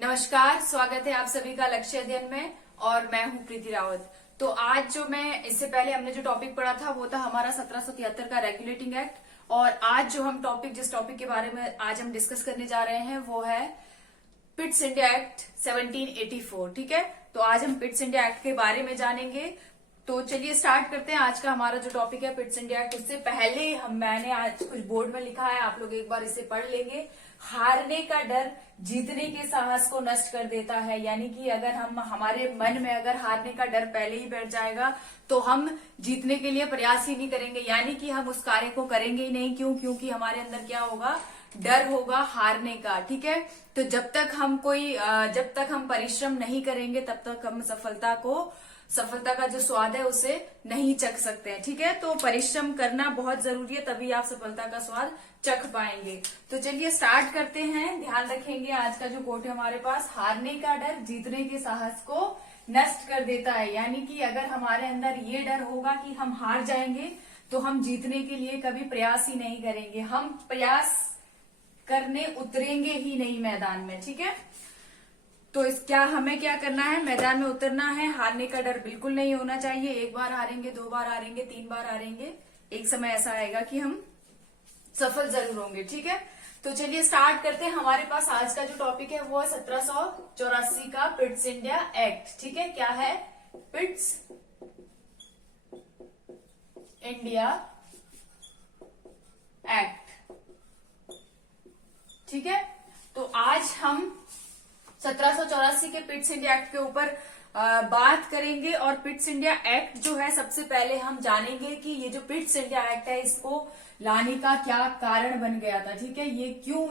नमस्कार, स्वागत है आप सभी का लक्ष्य अध्ययन में और मैं हूं प्रीति रावत। तो आज जो मैं इससे पहले हमने जो टॉपिक पढ़ा था वो था हमारा 1773 का रेगुलेटिंग एक्ट। और आज जो हम जिस टॉपिक के बारे में आज हम डिस्कस करने जा रहे हैं वो है पिट्स इंडिया एक्ट 1784। ठीक है, तो आज हम पिट्स इंडिया एक्ट के बारे में जानेंगे। तो चलिए स्टार्ट करते हैं। आज का हमारा जो टॉपिक है पिट्स इंडिया एक्ट, उससे पहले मैंने आज कुछ बोर्ड में लिखा है, आप लोग एक बार इसे पढ़ लेंगे। हारने का डर जीतने के साहस को नष्ट कर देता है। यानी कि अगर हमारे मन में अगर हारने का डर पहले ही बैठ जाएगा तो हम जीतने के लिए प्रयास ही नहीं करेंगे, यानी कि हम उस कार्य को करेंगे ही नहीं। क्योंकि हमारे अंदर क्या होगा, डर होगा हारने का। ठीक है, तो जब तक हम परिश्रम नहीं करेंगे तब तक हम सफलता का जो स्वाद है उसे नहीं चख सकते हैं। ठीक है, तो परिश्रम करना बहुत जरूरी है, तभी आप सफलता का स्वाद चख पाएंगे। तो चलिए स्टार्ट करते हैं। ध्यान रखेंगे आज का जो कोट है हमारे पास, हारने का डर जीतने के साहस को नष्ट कर देता है। यानी कि अगर हमारे अंदर ये डर होगा कि हम हार जाएंगे तो हम जीतने के लिए कभी प्रयास ही नहीं करेंगे, हम प्रयास करने उतरेंगे ही नहीं मैदान में। ठीक है, तो हमें क्या करना है, मैदान में उतरना है। हारने का डर बिल्कुल नहीं होना चाहिए। एक बार हारेंगे, दो बार हारेंगे, तीन बार हारेंगे, एक समय ऐसा आएगा कि हम सफल जरूर होंगे। ठीक है, तो चलिए स्टार्ट करते हैं। हमारे पास आज का जो टॉपिक है वो है 1784 का पिट्स इंडिया एक्ट। ठीक है, क्या है, पिट्स इंडिया एक्ट। ठीक है, तो आज हम 1784 के पिट्स इंडिया एक्ट के ऊपर बात करेंगे। और पिट्स इंडिया एक्ट जो है, सबसे पहले हम जानेंगे कि ये जो पिट्स इंडिया एक्ट है इसको लाने का क्या कारण बन गया था। ठीक है, ये जो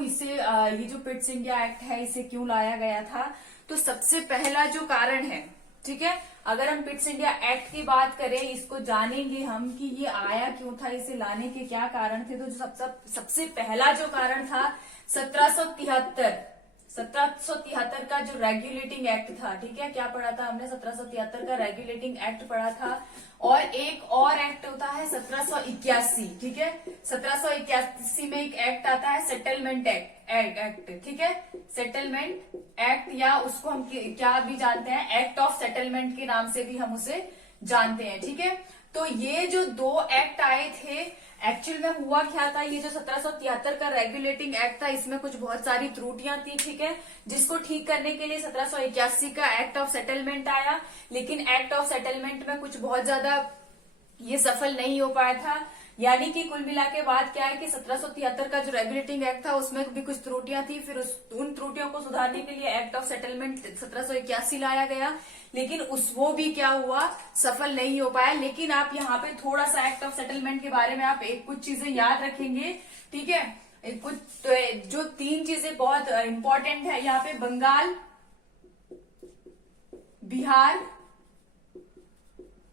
पिट्स इंडिया एक्ट है इसे क्यों लाया गया था। तो सबसे पहला जो कारण है, ठीक है, अगर हम पिट्स इंडिया एक्ट की बात करें, इसको जानेंगे हम कि ये आया क्यों था, इसे लाने के क्या कारण थे। तो जो सबसे पहला जो कारण था 1773 का जो रेगुलेटिंग एक्ट था। ठीक है, क्या पढ़ा था हमने, 1773 का रेगुलेटिंग एक्ट पढ़ा था। और एक और एक्ट होता है 1781। ठीक है, 1781 में एक एक्ट आता है सेटलमेंट एक्ट। ठीक है, सेटलमेंट एक्ट, या उसको हम क्या भी जानते हैं, एक्ट ऑफ सेटलमेंट के नाम से भी हम उसे जानते हैं। ठीक है, तो ये जो दो एक्ट आए थे, एक्चुअल में हुआ क्या था, ये जो 1773 का रेगुलेटिंग एक्ट था इसमें कुछ बहुत सारी त्रुटियां थी। ठीक है, जिसको ठीक करने के लिए 1781 का एक्ट ऑफ सेटलमेंट आया। लेकिन एक्ट ऑफ सेटलमेंट में कुछ बहुत ज्यादा ये सफल नहीं हो पाया था। यानी कि कुल मिला के बात क्या है कि 1773 का जो रेगुलेटिंग एक्ट था उसमें भी कुछ त्रुटियां थी। फिर उन त्रुटियों को सुधारने के लिए एक्ट ऑफ सेटलमेंट 1781 लाया गया, लेकिन वो भी क्या हुआ, सफल नहीं हो पाया। लेकिन आप यहाँ पे थोड़ा सा एक्ट ऑफ सेटलमेंट के बारे में आप कुछ चीजें याद रखेंगे। ठीक है, जो तीन चीजें बहुत इंपॉर्टेंट है यहाँ पे, बंगाल, बिहार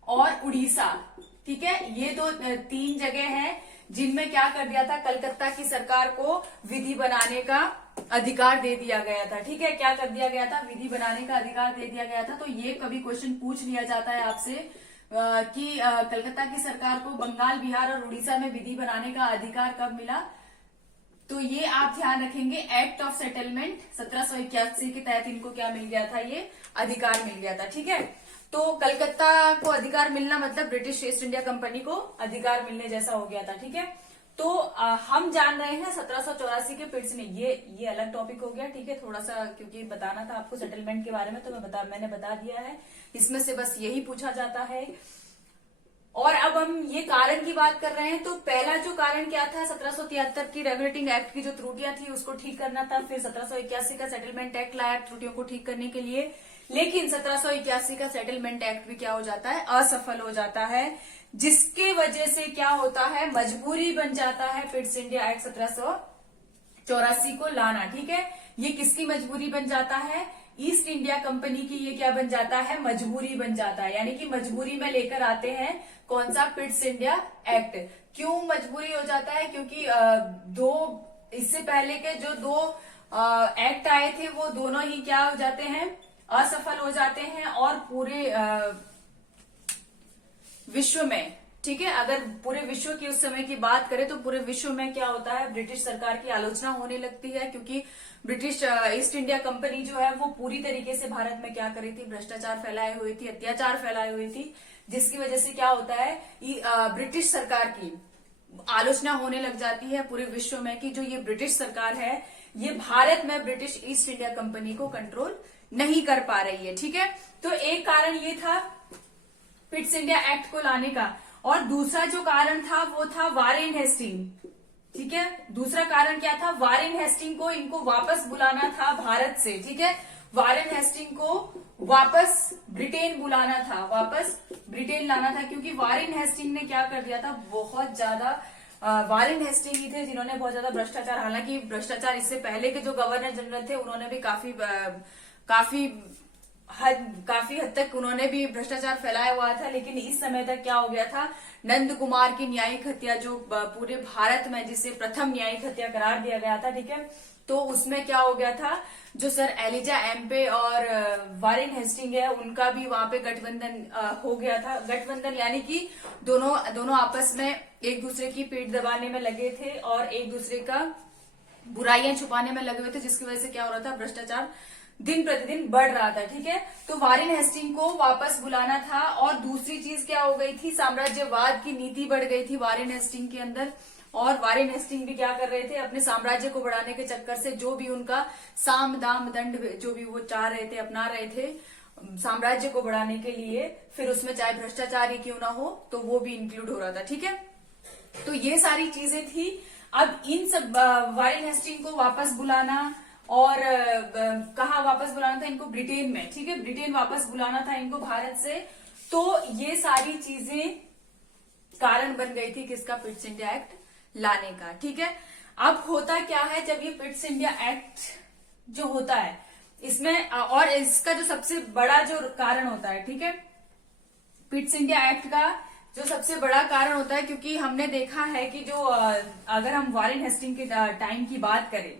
और उड़ीसा। ठीक है, ये दो तीन जगह हैं जिनमें क्या कर दिया था, कलकत्ता की सरकार को विधि बनाने का अधिकार दे दिया गया था। ठीक है, क्या कर दिया गया था, विधि बनाने का अधिकार दे दिया गया था। तो ये कभी क्वेश्चन पूछ लिया जाता है आपसे कि कलकत्ता की सरकार को बंगाल, बिहार और उड़ीसा में विधि बनाने का अधिकार कब मिला। तो ये आप ध्यान रखेंगे, एक्ट ऑफ सेटलमेंट 1781 के तहत इनको क्या मिल गया था, ये अधिकार मिल गया था। ठीक है, तो कलकत्ता को अधिकार मिलना मतलब ब्रिटिश ईस्ट इंडिया कंपनी को अधिकार मिलने जैसा हो गया था। ठीक है, तो हम जान रहे हैं 1784 के पिट्स में, ये अलग टॉपिक हो गया। ठीक है, थोड़ा सा क्योंकि बताना था आपको सेटलमेंट के बारे में तो मैंने बता दिया है। इसमें से बस यही पूछा जाता है। और अब हम ये कारण की बात कर रहे हैं, तो पहला जो कारण क्या था, 1773 की रेगुलेटिंग एक्ट की जो त्रुटियां थी उसको ठीक करना था। फिर 1781 का सेटलमेंट एक्ट लाया त्रुटियों को ठीक करने के लिए। लेकिन 1781 का सेटलमेंट एक्ट भी क्या हो जाता है, असफल हो जाता है, जिसके वजह से क्या होता है, मजबूरी बन जाता है पिट्स इंडिया एक्ट 1784 को लाना। ठीक है, ये किसकी मजबूरी बन जाता है, ईस्ट इंडिया कंपनी की ये क्या बन जाता है, मजबूरी बन जाता है। यानी कि मजबूरी में लेकर आते हैं कौन सा, पिट्स इंडिया एक्ट। क्यों मजबूरी हो जाता है, क्योंकि इससे पहले के जो दो एक्ट आए थे वो दोनों ही क्या हो जाते हैं, असफल हो जाते हैं और पूरे विश्व में ठीक है। अगर पूरे विश्व की उस समय की बात करें तो पूरे विश्व में क्या होता है, ब्रिटिश सरकार की आलोचना होने लगती है, क्योंकि ब्रिटिश ईस्ट इंडिया कंपनी जो है वो पूरी तरीके से भारत में क्या कर रही थी, भ्रष्टाचार फैलाए हुई थी, अत्याचार फैलाए हुई थी, जिसकी वजह से क्या होता है, ब्रिटिश सरकार की आलोचना होने लग जाती है पूरे विश्व में कि जो ये ब्रिटिश सरकार है ये भारत में ब्रिटिश ईस्ट इंडिया कंपनी को कंट्रोल नहीं कर पा रही है। ठीक है, तो एक कारण ये था पिट्स इंडिया एक्ट को लाने का, और दूसरा जो कारण था वो था वारेन हेस्टिंग। ठीक है, दूसरा कारण क्या था, वारेन हेस्टिंग को इनको वापस बुलाना था भारत से। ठीक है, वारेन हेस्टिंग को वापस ब्रिटेन बुलाना था, वापस ब्रिटेन लाना था, क्योंकि वारेन हेस्टिंग ने क्या कर दिया था, बहुत ज्यादा वारेन हेस्टिंग ही थे जिन्होंने बहुत ज्यादा भ्रष्टाचार, हालांकि भ्रष्टाचार इससे पहले के जो गवर्नर जनरल थे उन्होंने भी काफी हद तक उन्होंने भी भ्रष्टाचार फैलाया हुआ था, लेकिन इस समय तक क्या हो गया था, नंद कुमार की न्यायिक हत्या जो पूरे भारत में जिसे प्रथम न्यायिक हत्या करार दिया गया था, ठीक है, तो उसमें क्या हो गया था, जो सर एलिजा एम्पे और वारेन हेस्टिंग है उनका भी वहां पे गठबंधन हो गया था। गठबंधन यानी कि दोनों आपस में एक दूसरे की पीठ दबाने में लगे थे और एक दूसरे का बुराइयां छुपाने में लगे हुए थे, जिसकी वजह से क्या हो रहा था, भ्रष्टाचार दिन प्रतिदिन बढ़ रहा था। ठीक है, तो वारेन हेस्टिंग को वापस बुलाना था, और दूसरी चीज क्या हो गई थी, साम्राज्यवाद की नीति बढ़ गई थी वारेन हेस्टिंग के अंदर, और वारेन हेस्टिंग भी क्या कर रहे थे, अपने साम्राज्य को बढ़ाने के चक्कर से जो भी उनका साम दाम दंड जो भी वो चाह रहे थे, अपना रहे थे साम्राज्य को बढ़ाने के लिए, फिर उसमें चाहे भ्रष्टाचार ही क्यों ना हो तो वो भी इंक्लूड हो रहा था। ठीक है, तो ये सारी चीजें थी। अब इन सब वारेन हेस्टिंग को वापस बुलाना, और कहा वापस बुलाना था इनको, ब्रिटेन में। ठीक है, ब्रिटेन वापस बुलाना था इनको भारत से, तो ये सारी चीजें कारण बन गई थी किसका, पिट्स इंडिया एक्ट लाने का। ठीक है, अब होता क्या है, जब ये पिट्स इंडिया एक्ट जो होता है इसमें, और इसका जो सबसे बड़ा जो कारण होता है, ठीक है, पिट्स इंडिया एक्ट का जो सबसे बड़ा कारण होता है, क्योंकि हमने देखा है कि जो अगर हम वारेन हेस्टिंग के टाइम की बात करें,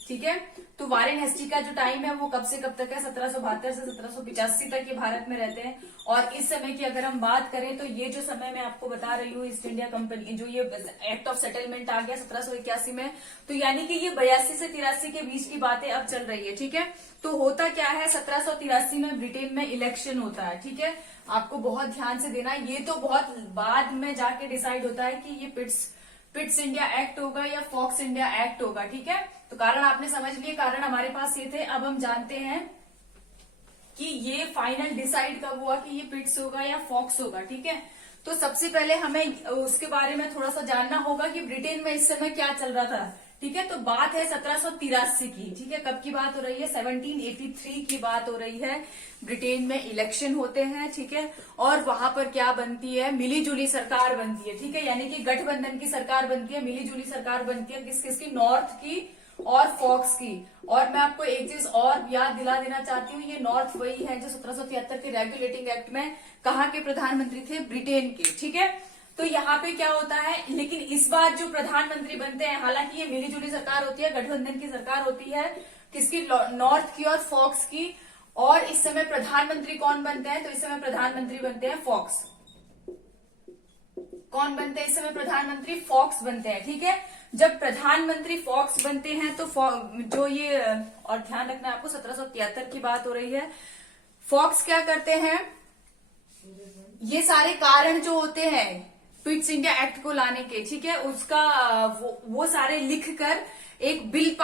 ठीक है, तो वारेन हेस्टिंग का जो टाइम है वो कब से कब तक है, 1772 से 1785 तक ये भारत में रहते हैं। और इस समय की अगर हम बात करें तो ये जो समय मैं आपको बता रही हूँ, ईस्ट इंडिया कंपनी जो ये एक्ट ऑफ सेटलमेंट आ गया 1781 में, तो यानी कि ये 82 से 83 के बीच की बातें अब चल रही है। ठीक है, तो होता क्या है, 1783 में ब्रिटेन में इलेक्शन होता है। ठीक है, आपको बहुत ध्यान से देना, ये तो बहुत बाद में जाके डिसाइड होता है कि ये पिट्स इंडिया एक्ट होगा या फॉक्स इंडिया एक्ट होगा। ठीक है, तो कारण आपने समझ लिए, कारण हमारे पास ये थे। अब हम जानते हैं कि ये फाइनल डिसाइड कब हुआ कि ये पिट्स होगा या फॉक्स होगा। ठीक है, तो सबसे पहले हमें उसके बारे में थोड़ा सा जानना होगा कि ब्रिटेन में इस समय क्या चल रहा था। ठीक है, तो बात है 1783 की। ठीक है, कब की बात हो रही है, 1783 की बात हो रही है। ब्रिटेन में इलेक्शन होते हैं। ठीक है, और वहां पर क्या बनती है, मिली जुली सरकार बनती है। ठीक है, यानी कि गठबंधन की सरकार बनती है, मिली जुली सरकार बनती है, किसकी, नॉर्थ की और फॉक्स की। और मैं आपको एक चीज और याद दिला देना चाहती हूँ, ये नॉर्थ वही है जो 1773 के रेगुलेटिंग एक्ट में कहाँ के प्रधानमंत्री थे, ब्रिटेन के। ठीक है, तो यहाँ पे क्या होता है, लेकिन इस बार जो प्रधानमंत्री बनते हैं, हालांकि ये मिली जुली सरकार होती है, गठबंधन की सरकार होती है, किसकी, नॉर्थ की और फॉक्स की। और इस समय प्रधानमंत्री कौन बनते हैं, तो इस समय प्रधानमंत्री बनते हैं फॉक्स। कौन बनते हैं इस समय प्रधानमंत्री, फॉक्स बनते हैं। ठीक है, जब प्रधानमंत्री फॉक्स बनते हैं तो जो ये, और ध्यान रखना आपको 1773 की बात हो रही है, फॉक्स क्या करते हैं, ये सारे कारण जो होते हैं पिट्स इंडिया एक्ट को लाने के, ठीक है, उसका वो सारे लिख कर एक बिल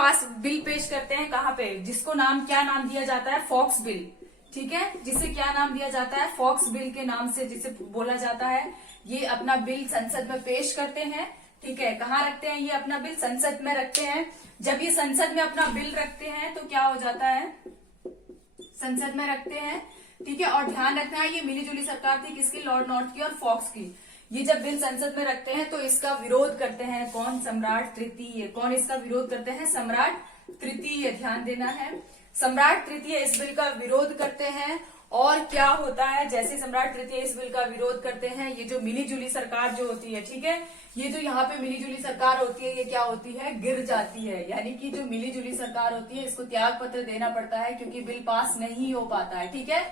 पेश करते हैं, कहाँ पे, जिसको क्या नाम दिया जाता है, फॉक्स बिल। ठीक है, जिसे क्या नाम दिया जाता है, फॉक्स बिल के नाम से जिसे बोला जाता है। ये अपना बिल संसद में पेश करते हैं। ठीक है, कहाँ रखते हैं ये अपना बिल, संसद में रखते हैं। जब ये संसद में अपना बिल रखते हैं तो क्या हो जाता है, संसद में रखते हैं। ठीक है, और ध्यान रखना है ये मिली जुली सरकार थी, किसकी, लॉर्ड नॉर्थ की और फॉक्स की। ये जब बिल संसद में रखते हैं तो इसका विरोध करते हैं कौन, सम्राट तृतीय। कौन इसका विरोध करते हैं, सम्राट तृतीय। ध्यान देना है, सम्राट तृतीय इस बिल का विरोध करते हैं। और क्या होता है, जैसे सम्राट तृतीय इस बिल का विरोध करते हैं, ये जो मिली जुली सरकार जो होती है, ठीक है, ये जो यहाँ पे मिली जुली सरकार होती है, ये क्या होती है, गिर जाती है। यानी कि जो मिली जुली सरकार होती है इसको त्याग पत्र देना पड़ता है क्योंकि बिल पास नहीं हो पाता है। ठीक है,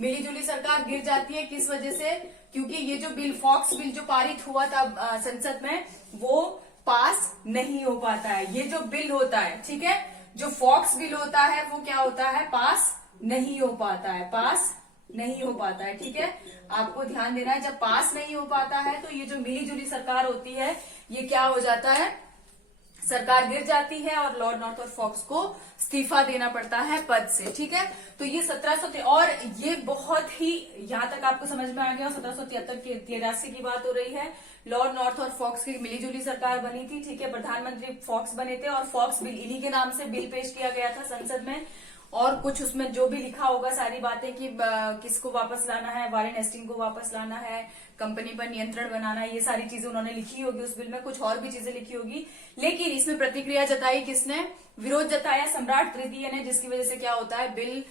मिली जुली सरकार गिर जाती है किस वजह से, क्योंकि ये जो बिल फॉक्स बिल जो पारित हुआ था संसद में वो पास नहीं हो पाता है। ये जो बिल होता है, ठीक है, जो फॉक्स बिल होता है वो क्या होता है, पास नहीं हो पाता है, पास नहीं हो पाता है। ठीक है, आपको ध्यान देना है, जब पास नहीं हो पाता है तो ये जो मिली जुली सरकार होती है ये क्या हो जाता है, सरकार गिर जाती है और लॉर्ड नॉर्थर फॉक्स को इस्तीफा देना पड़ता है पद से। ठीक है, तो ये 1700 और ये बहुत ही यहाँ तक आपको समझ में आ गया। 1773 की बात हो रही है, लॉर्ड नॉर्थर फॉक्स की मिलीजुली सरकार बनी थी। ठीक है, प्रधानमंत्री फॉक्स बने थे और फॉक्स बिल इन्हीं के नाम से बिल पेश किया गया था संसद में। और कुछ उसमें जो भी लिखा होगा सारी बातें कि किसको वापस लाना है, वारेन हेस्टिंग को वापस लाना है, कंपनी पर नियंत्रण बनाना है, ये सारी चीजें उन्होंने लिखी होगी उस बिल में। कुछ और भी चीजें लिखी होगी, लेकिन इसमें प्रतिक्रिया जताई किसने, विरोध जताया सम्राट तृतीय ने, जिसकी वजह से क्या होता है, बिल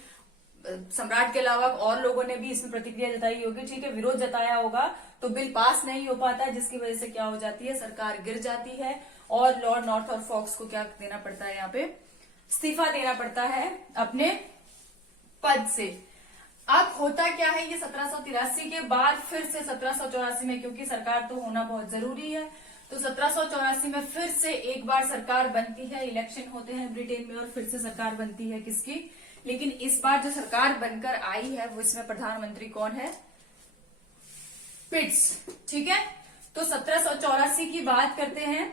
सम्राट के अलावा और लोगों ने भी इसमें प्रतिक्रिया जताई होगी। ठीक है, विरोध जताया होगा तो बिल पास नहीं हो पाता है, जिसकी वजह से क्या हो जाती है, सरकार गिर जाती है और लॉर्ड नॉर्थर फॉक्स को क्या देना पड़ता है, यहाँ पे इस्तीफा देना पड़ता है अपने पद से। अब होता क्या है, ये 1783 के बाद फिर से 1784 में, क्योंकि सरकार तो होना बहुत जरूरी है, तो 1784 में फिर से एक बार सरकार बनती है, इलेक्शन होते हैं ब्रिटेन में और फिर से सरकार बनती है किसकी, लेकिन इस बार जो सरकार बनकर आई है वो इसमें प्रधानमंत्री कौन है, पिट्स। ठीक है, तो 1784 की बात करते हैं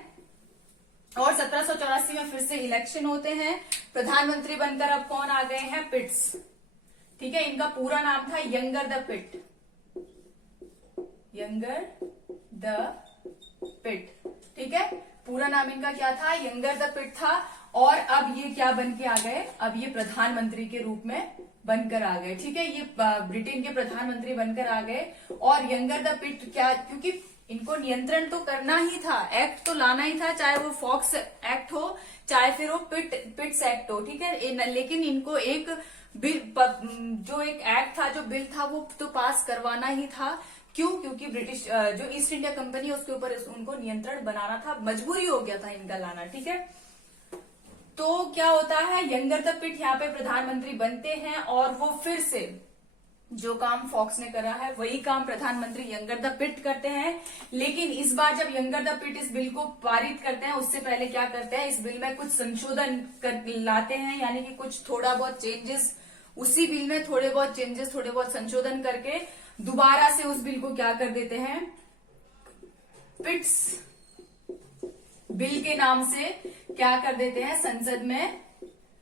और 1784 में फिर से इलेक्शन होते हैं, प्रधानमंत्री बनकर अब कौन आ गए हैं, पिट्स। ठीक है, इनका पूरा नाम था Younger the Pitt, Younger the Pitt. ठीक है, पूरा नाम इनका क्या था, यंगर द पिट था। और अब ये क्या बन के आ गए, अब ये प्रधानमंत्री के रूप में बनकर आ गए। ठीक है, ये ब्रिटेन के प्रधानमंत्री बनकर आ गए। और यंगर द पिट क्या, क्योंकि इनको नियंत्रण तो करना ही था, एक्ट तो लाना ही था, चाहे वो फॉक्स एक्ट हो चाहे फिर वो पिट्स एक्ट हो। ठीक है, लेकिन इनको एक बिल, जो एक एक्ट था, जो बिल था, वो तो पास करवाना ही था। क्यों, क्योंकि ब्रिटिश जो ईस्ट इंडिया कंपनी है उसके ऊपर उनको नियंत्रण बनाना था, मजबूरी हो गया था इनका लाना। ठीक है, तो क्या होता है, यंगर द पिट यहाँ पे प्रधानमंत्री बनते हैं और वो फिर से जो काम फॉक्स ने करा है वही काम प्रधानमंत्री यंगर द पिट करते हैं। लेकिन इस बार जब यंगर द पिट इस बिल को पारित करते हैं उससे पहले क्या करते हैं, इस बिल में कुछ संशोधन लाते हैं, यानी कि कुछ थोड़ा बहुत चेंजेस उसी बिल में, थोड़े बहुत चेंजेस, थोड़े बहुत संशोधन करके दोबारा से उस बिल को क्या कर देते हैं, पिट्स बिल के नाम से क्या कर देते हैं, संसद में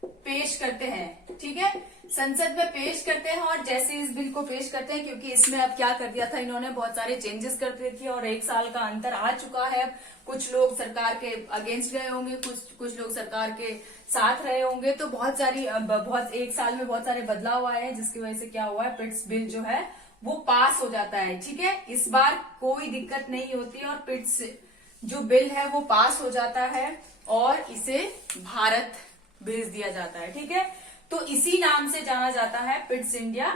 पेश करते हैं। ठीक है, संसद में पेश करते हैं और जैसे इस बिल को पेश करते हैं, क्योंकि इसमें अब क्या कर दिया था इन्होंने, बहुत सारे चेंजेस कर दिए थे और 1 साल का अंतर आ चुका है। अब कुछ लोग सरकार के अगेंस्ट गए होंगे, कुछ लोग सरकार के साथ रहे होंगे, तो बहुत 1 साल में बहुत सारे बदलाव आए हैं, जिसकी वजह से क्या हुआ है, पिट्स बिल जो है वो पास हो जाता है। ठीक है, इस बार कोई दिक्कत नहीं होती और पिट्स जो बिल है वो पास हो जाता है और इसे भारत भेज दिया जाता है। ठीक है, तो इसी नाम से जाना जाता है पिट्स इंडिया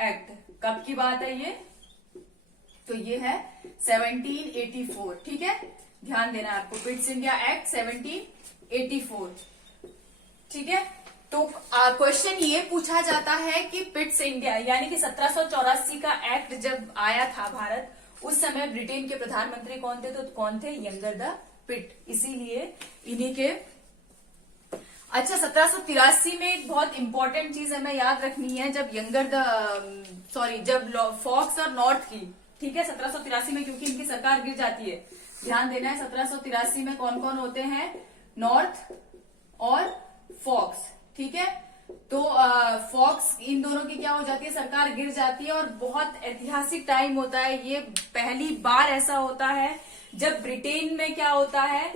एक्ट। कब की बात है ये, तो ये है 1784। ठीक है, ध्यान देना आपको, पिट्स इंडिया एक्ट 1784। ठीक है, तो क्वेश्चन ये पूछा जाता है कि पिट्स इंडिया यानी कि 1784 का एक्ट जब आया था भारत, उस समय ब्रिटेन के प्रधानमंत्री कौन थे, तो कौन थे, यंगर द पिट, इसीलिए इन्हीं के। अच्छा, 1783 में एक बहुत इंपॉर्टेंट चीज हमें याद रखनी है, जब जब फॉक्स और नॉर्थ की, ठीक है, 1783 में, क्योंकि इनकी सरकार गिर जाती है, ध्यान देना है, 1783 में कौन कौन होते हैं, नॉर्थ और फॉक्स। ठीक है, तो फॉक्स, इन दोनों की क्या हो जाती है, सरकार गिर जाती है और बहुत ऐतिहासिक टाइम होता है। ये पहली बार ऐसा होता है जब ब्रिटेन में क्या होता है,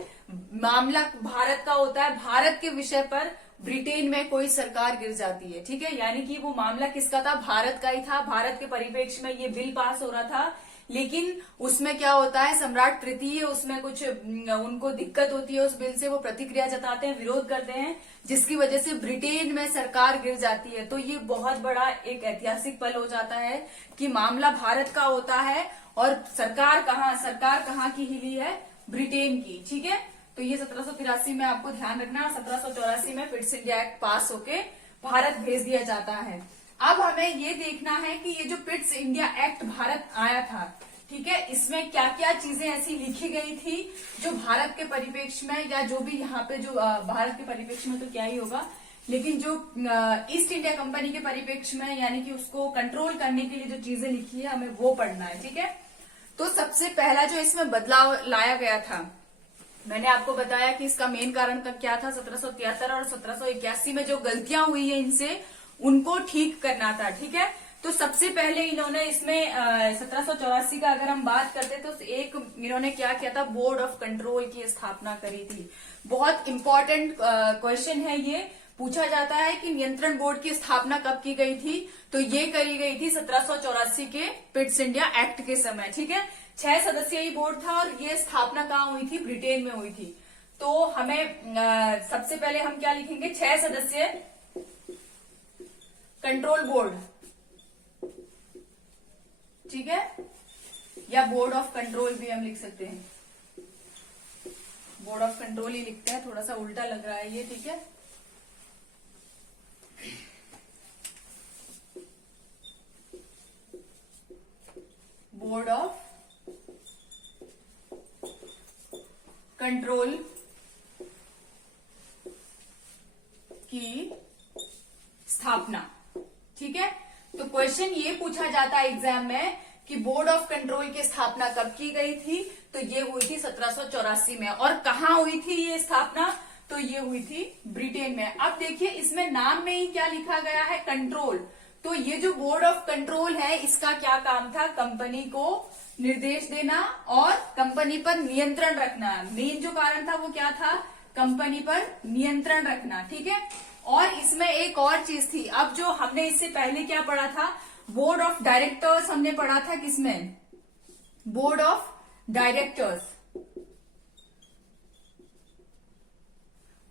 मामला भारत का होता है, भारत के विषय पर ब्रिटेन में कोई सरकार गिर जाती है। ठीक है, यानी कि वो मामला किसका था, भारत का ही था, भारत के परिप्रेक्ष्य में ये बिल पास हो रहा था लेकिन उसमें क्या होता है, सम्राट तृतीय उसमें कुछ उनको दिक्कत होती है उस बिल से, वो प्रतिक्रिया जताते हैं, विरोध करते हैं, जिसकी वजह से ब्रिटेन में सरकार गिर जाती है। तो ये बहुत बड़ा एक ऐतिहासिक पल हो जाता है कि मामला भारत का होता है और सरकार कहाँ की हिली है, ब्रिटेन की। ठीक है, तो ये 1783 में आपको ध्यान रखना है। 1784 में पिट्स इंडिया एक्ट पास होके भारत भेज दिया जाता है। अब हमें ये देखना है कि ये जो पिट्स इंडिया एक्ट भारत आया था, ठीक है, इसमें क्या क्या चीजें ऐसी लिखी गई थी जो भारत के परिप्रेक्ष्य में, या जो भी यहाँ पे जो भारत के परिप्रेक्ष्य में तो क्या ही होगा, लेकिन जो ईस्ट इंडिया कंपनी के परिप्रेक्ष्य में, यानी कि उसको कंट्रोल करने के लिए जो चीजें लिखी है हमें वो पढ़ना है। ठीक है, तो सबसे पहला जो इसमें बदलाव लाया गया था, मैंने आपको बताया कि इसका मेन कारण का क्या था, 1773 और 1781 में जो गलतियां हुई है इनसे, उनको ठीक करना था। ठीक है, तो सबसे पहले इन्होंने इसमें 1784 का अगर हम बात करते तो एक इन्होंने क्या किया था, बोर्ड ऑफ कंट्रोल की स्थापना करी थी। बहुत इंपॉर्टेंट क्वेश्चन है ये, पूछा जाता है कि नियंत्रण बोर्ड की स्थापना कब की गई थी, तो ये करी गई थी 1784 के पिट्स इंडिया एक्ट के समय। ठीक है, 6 सदस्यीय बोर्ड था और ये स्थापना कहाँ हुई थी, ब्रिटेन में हुई थी। तो हमें सबसे पहले हम क्या लिखेंगे, 6 सदस्यीय कंट्रोल बोर्ड, ठीक है, या बोर्ड ऑफ कंट्रोल भी हम लिख सकते हैं, बोर्ड ऑफ कंट्रोल ही लिखते हैं, थोड़ा सा उल्टा लग रहा है ये। ठीक है, बोर्ड ऑफ कंट्रोल की स्थापना। ठीक है, तो क्वेश्चन ये पूछा जाता है एग्जाम में कि बोर्ड ऑफ कंट्रोल की स्थापना कब की गई थी, तो ये हुई थी 1784 में। और कहाँ हुई थी ये स्थापना, तो ये हुई थी ब्रिटेन में। अब देखिए इसमें नाम में ही क्या लिखा गया है, कंट्रोल। तो ये जो बोर्ड ऑफ कंट्रोल है इसका क्या काम था, कंपनी को निर्देश देना और कंपनी पर नियंत्रण रखना। मेन जो कारण था वो क्या था, कंपनी पर नियंत्रण रखना। ठीक है, और इसमें एक और चीज थी, अब जो हमने इससे पहले क्या पढ़ा था, बोर्ड ऑफ डायरेक्टर्स हमने पढ़ा था, किसमें, board of directors.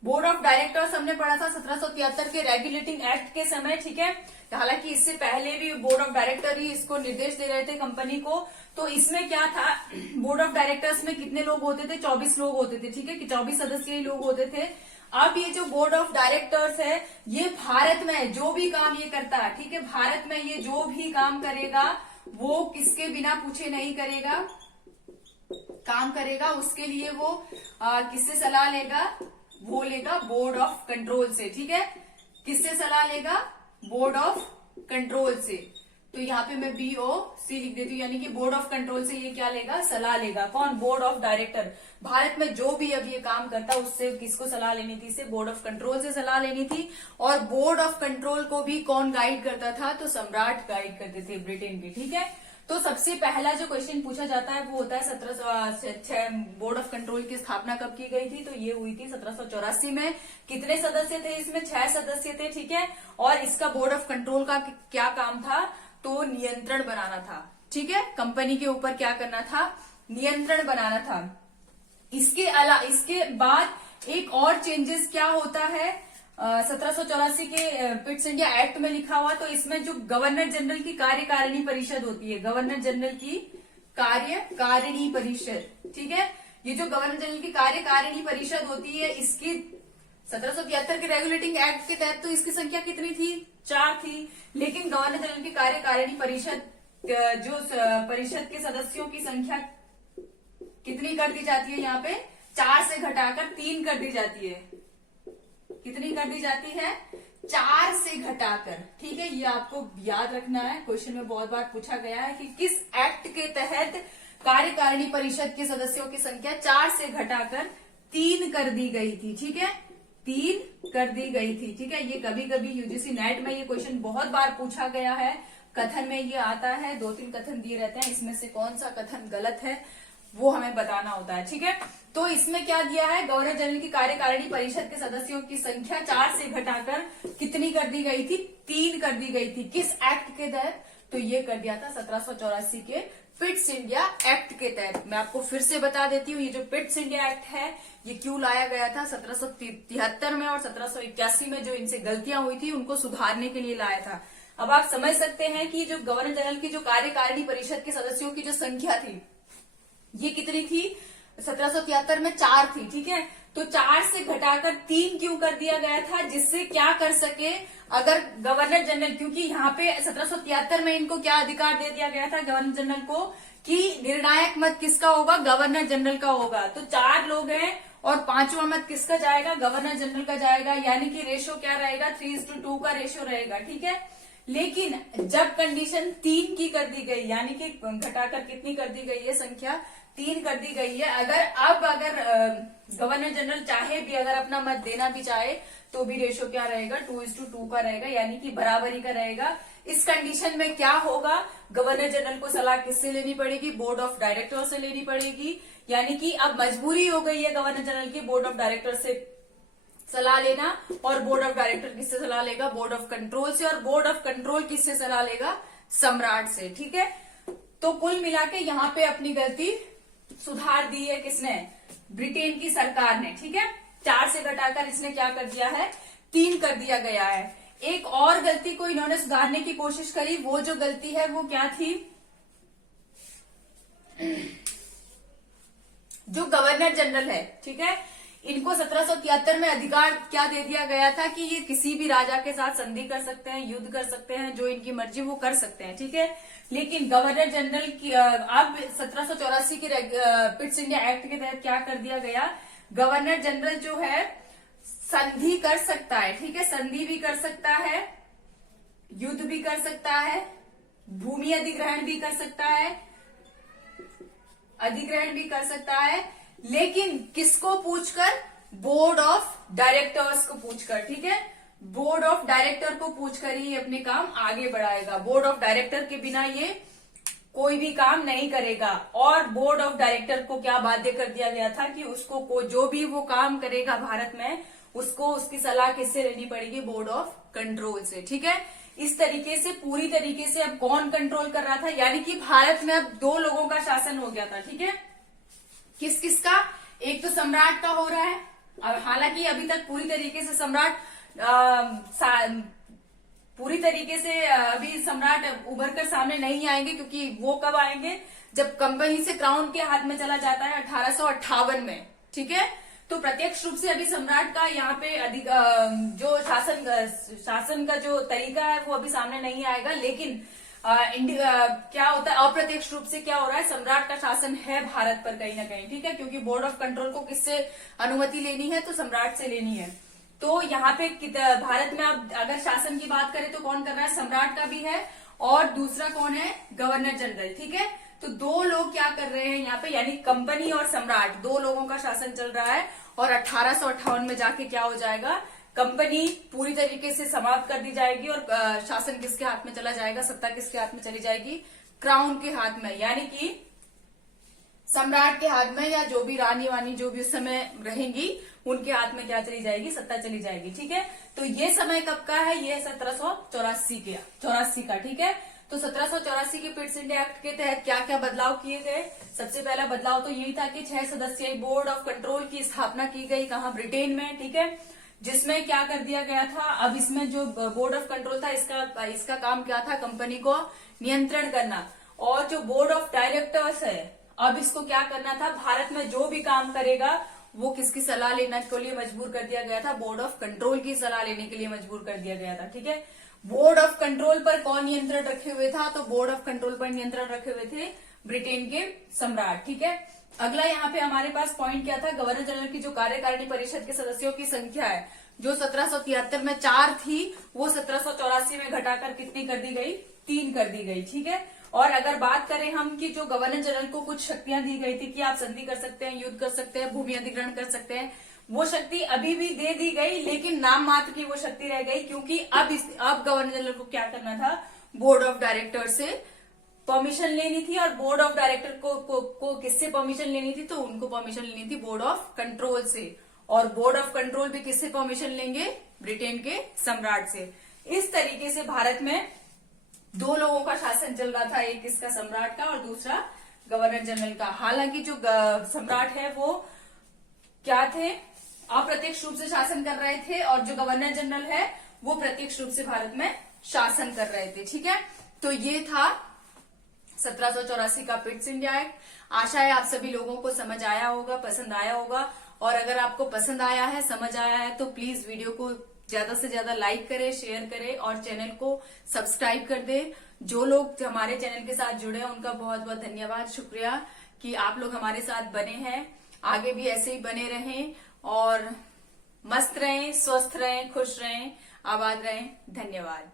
Board of directors हमने पढ़ा था 1773 के रेगुलेटिंग एक्ट के समय। ठीक है, हालांकि इससे पहले भी बोर्ड ऑफ डायरेक्टर ही इसको निर्देश दे रहे थे कंपनी को। तो इसमें क्या था, बोर्ड ऑफ डायरेक्टर्स में कितने लोग होते थे, 24 लोग होते थे। ठीक है, कि 24 सदस्यीय लोग होते थे। अब ये जो बोर्ड ऑफ डायरेक्टर्स है, ये भारत में जो भी काम ये करता है, ठीक है, भारत में ये जो भी काम करेगा वो किसके बिना पूछे नहीं करेगा, काम करेगा, उसके लिए वो किससे सलाह लेगा, वो लेगा बोर्ड ऑफ कंट्रोल से। ठीक है, किससे सलाह लेगा, बोर्ड ऑफ कंट्रोल से। तो यहाँ पे मैं BOC लिख देती हूँ, यानी कि बोर्ड ऑफ कंट्रोल से ये क्या लेगा, सलाह लेगा। कौन, बोर्ड ऑफ डायरेक्टर। भारत में जो भी अब ये काम करता उससे किसको सलाह लेनी थी, इसे बोर्ड ऑफ कंट्रोल से सलाह लेनी थी। और बोर्ड ऑफ कंट्रोल को भी कौन गाइड करता था, तो सम्राट गाइड करते थे ब्रिटेन के। ठीक है, तो सबसे पहला जो क्वेश्चन पूछा जाता है वो होता है 1706 बोर्ड ऑफ कंट्रोल की स्थापना कब की गई थी, तो ये हुई थी 1784 में। कितने सदस्य थे इसमें, 6 सदस्य थे। ठीक है, और इसका बोर्ड ऑफ कंट्रोल का क्या काम था, तो नियंत्रण बनाना था। ठीक है, कंपनी के ऊपर क्या करना था, नियंत्रण बनाना था। इसके बाद एक और चेंजेस क्या होता है, 1784 के पिट्स इंडिया एक्ट में लिखा हुआ, तो इसमें जो गवर्नर जनरल की कार्यकारिणी परिषद होती है, गवर्नर जनरल की कार्यकारिणी परिषद, ठीक है, ये जो गवर्नर जनरल की कार्यकारिणी परिषद होती है, इसकी 1773 के रेगुलेटिंग एक्ट के तहत तो इसकी संख्या कितनी थी, 4 थी। लेकिन गवर्नर जनरल की कार्यकारिणी परिषद, जो परिषद के सदस्यों की संख्या कितनी कर दी जाती है, यहाँ पे 4 से घटाकर 3 कर दी जाती है। कितनी कर दी जाती है, 4 से घटाकर। ठीक है, ये आपको याद रखना है, क्वेश्चन में बहुत बार पूछा गया है कि किस एक्ट के तहत कार्यकारिणी परिषद के सदस्यों की संख्या 4 से घटाकर 3 कर दी गई थी। ठीक है, 3 कर दी गई थी। ठीक है, ये कभी कभी यूजीसी नेट में ये क्वेश्चन बहुत बार पूछा गया है, कथन में ये आता है, 2-3 कथन दिए रहते हैं, इसमें से कौन सा कथन गलत है वो हमें बताना होता है। ठीक है, तो इसमें क्या दिया है, गवर्नर जनरल की कार्यकारिणी परिषद के सदस्यों की संख्या 4 से घटाकर कितनी कर दी गई थी, 3 कर दी गई थी। किस एक्ट के तहत, तो ये कर दिया था 1784 के पिट्स इंडिया एक्ट के तहत। मैं आपको फिर से बता देती हूँ, ये जो पिट्स इंडिया एक्ट है ये क्यों लाया गया था 1773 में और 1781 में जो इनसे गलतियां हुई थी उनको सुधारने के लिए लाया था। अब आप समझ सकते हैं कि जो गवर्नर जनरल की जो कार्यकारिणी परिषद के सदस्यों की जो संख्या थी ये कितनी थी, 1773 में 4 थी, ठीक है। तो 4 से घटाकर 3 क्यों कर दिया गया था, जिससे क्या कर सके अगर गवर्नर जनरल, क्योंकि यहाँ पे 1773 में इनको क्या अधिकार दे दिया गया था गवर्नर जनरल को कि निर्णायक मत किसका होगा, गवर्नर जनरल का होगा। तो 4 लोग हैं और 5वां मत किसका जाएगा, गवर्नर जनरल का जाएगा, यानी कि रेशो क्या रहेगा, 3:2 का रेशो रहेगा, ठीक है। लेकिन जब कंडीशन 3 की कर दी गई, यानी कि घटाकर कितनी कर दी गई है संख्या, 3 कर दी गई है। अगर गवर्नर जनरल चाहे भी, अगर अपना मत देना भी चाहे तो भी रेशो क्या रहेगा, 2:2 का रहेगा, यानी कि बराबरी का रहेगा। इस कंडीशन में क्या होगा, गवर्नर जनरल को सलाह किससे लेनी पड़ेगी, बोर्ड ऑफ डायरेक्टर से लेनी पड़ेगी। यानी कि अब मजबूरी हो गई है गवर्नर जनरल की बोर्ड ऑफ डायरेक्टर से सलाह लेना, और बोर्ड ऑफ डायरेक्टर किससे सलाह लेगा, बोर्ड ऑफ कंट्रोल से, और बोर्ड ऑफ कंट्रोल किससे सलाह लेगा, सम्राट से, ठीक है। तो कुल मिला के यहाँ पे अपनी गलती सुधार दी है किसने, ब्रिटेन की सरकार ने, ठीक है। 4 से घटाकर इसने क्या कर दिया है, 3 कर दिया गया है। एक और गलती को इन्होंने सुधारने की कोशिश करी, वो जो गलती है वो क्या थी, जो गवर्नर जनरल है, ठीक है, इनको 1773 में अधिकार क्या दे दिया गया था कि ये किसी भी राजा के साथ संधि कर सकते हैं, युद्ध कर सकते हैं, जो इनकी मर्जी वो कर सकते हैं, ठीक है। लेकिन गवर्नर जनरल की अब 1784 के पिट्स इंडिया एक्ट के तहत क्या कर दिया गया, गवर्नर जनरल जो है संधि कर सकता है, ठीक है, संधि भी कर सकता है, युद्ध भी कर सकता है, भूमि अधिग्रहण भी कर सकता है, अधिग्रहण भी कर सकता है, लेकिन किसको पूछकर, बोर्ड ऑफ डायरेक्टर्स को पूछकर, ठीक है। बोर्ड ऑफ डायरेक्टर को पूछकर ही अपने काम आगे बढ़ाएगा। बोर्ड ऑफ डायरेक्टर के बिना ये कोई भी काम नहीं करेगा। और बोर्ड ऑफ डायरेक्टर को क्या बाध्य कर दिया गया था कि उसको जो भी वो काम करेगा भारत में, उसको उसकी सलाह किससे लेनी पड़ेगी, बोर्ड ऑफ कंट्रोल से, ठीक है। इस तरीके से पूरी तरीके से अब कौन कंट्रोल कर रहा था, यानी कि भारत में अब 2 लोगों का शासन हो गया था, ठीक है। किस किस का, एक तो सम्राट का हो रहा है, अब हालांकि अभी तक पूरी तरीके से सम्राट पूरी तरीके से अभी सम्राट उभर कर सामने नहीं आएंगे, क्योंकि वो कब आएंगे, जब कंपनी से क्राउन के हाथ में चला जाता है 1858 में, ठीक है। तो प्रत्यक्ष रूप से अभी सम्राट का यहाँ पे अधिक जो शासन का जो तरीका है वो अभी सामने नहीं आएगा। लेकिन क्या होता है, अप्रत्यक्ष रूप से क्या हो रहा है, सम्राट का शासन है भारत पर कहीं ना कहीं, ठीक है, क्योंकि बोर्ड ऑफ कंट्रोल को किससे अनुमति लेनी है, तो सम्राट से लेनी है। तो यहाँ पे भारत में आप अगर शासन की बात करें तो कौन कर रहा है, सम्राट का भी है, और दूसरा कौन है, गवर्नर जनरल, ठीक है। तो 2 लोग क्या कर रहे हैं यहाँ पे, यानी कंपनी और सम्राट, 2 लोगों का शासन चल रहा है। और 1858 में जाके क्या हो जाएगा, कंपनी पूरी तरीके से समाप्त कर दी जाएगी और शासन किसके हाथ में चला जाएगा, सत्ता किसके हाथ में चली जाएगी, क्राउन के हाथ में, यानी कि सम्राट के हाथ में, या जो भी रानी वानी जो भी उस समय रहेंगी उनके हाथ में क्या चली जाएगी, सत्ता चली जाएगी, ठीक है। तो ये समय कब का है, ये 1784 का, ठीक है। तो 1784 के पिट्स इंडिया एक्ट के तहत क्या क्या बदलाव किए गए, सबसे पहला बदलाव तो यही था कि 6 सदस्यीय बोर्ड ऑफ कंट्रोल की स्थापना की गई, कहाँ, ब्रिटेन में, ठीक है। जिसमें क्या कर दिया गया था, अब इसमें जो बोर्ड ऑफ कंट्रोल था इसका काम क्या था, कंपनी को नियंत्रण करना। और जो बोर्ड ऑफ डायरेक्टर्स है, अब इसको क्या करना था, भारत में जो भी काम करेगा वो किसकी सलाह लेने के लिए मजबूर कर दिया गया था, बोर्ड ऑफ कंट्रोल की सलाह लेने के लिए मजबूर कर दिया गया था, ठीक है। बोर्ड ऑफ कंट्रोल पर कौन नियंत्रण रखे हुए था, तो बोर्ड ऑफ कंट्रोल पर नियंत्रण रखे हुए थे ब्रिटेन के सम्राट, ठीक है। अगला यहाँ पे हमारे पास पॉइंट क्या था, गवर्नर जनरल की जो कार्यकारिणी परिषद के सदस्यों की संख्या है, जो 1773 में 4 थी, वो 1784 में घटाकर कितनी कर दी गई, 3 कर दी गई, ठीक है। और अगर बात करें हम कि जो गवर्नर जनरल को कुछ शक्तियां दी गई थी कि आप संधि कर सकते हैं, युद्ध कर सकते हैं, भूमि अधिग्रहण कर सकते हैं, वो शक्ति अभी भी दे दी गई, लेकिन नाम मात्र की वो शक्ति रह गई, क्योंकि अब गवर्नर जनरल को क्या करना था, बोर्ड ऑफ डायरेक्टर से परमिशन लेनी थी। और बोर्ड ऑफ डायरेक्टर को किससे परमिशन लेनी थी, तो उनको परमिशन लेनी थी बोर्ड ऑफ कंट्रोल से। और बोर्ड ऑफ कंट्रोल भी किससे परमिशन लेंगे, ब्रिटेन के सम्राट से। इस तरीके से भारत में दो लोगों का शासन चल रहा था, एक इसका सम्राट का और दूसरा गवर्नर जनरल का। हालांकि जो सम्राट है वो क्या थे, अप्रत्यक्ष रूप से शासन कर रहे थे, और जो गवर्नर जनरल है वो प्रत्यक्ष रूप से भारत में शासन कर रहे थे। ठीक है, तो ये था 1784 का पिट्स इंडिया एक्ट। आशा है आप सभी लोगों को समझ आया होगा, पसंद आया होगा। और अगर आपको पसंद आया है, समझ आया है, तो प्लीज वीडियो को ज्यादा से ज्यादा लाइक करें, शेयर करें और चैनल को सब्सक्राइब कर दे। जो लोग हमारे चैनल के साथ जुड़े हैं उनका बहुत बहुत धन्यवाद, शुक्रिया कि आप लोग हमारे साथ बने हैं। आगे भी ऐसे ही बने रहें और मस्त रहें, स्वस्थ रहें, खुश रहें, आबाद रहें। धन्यवाद।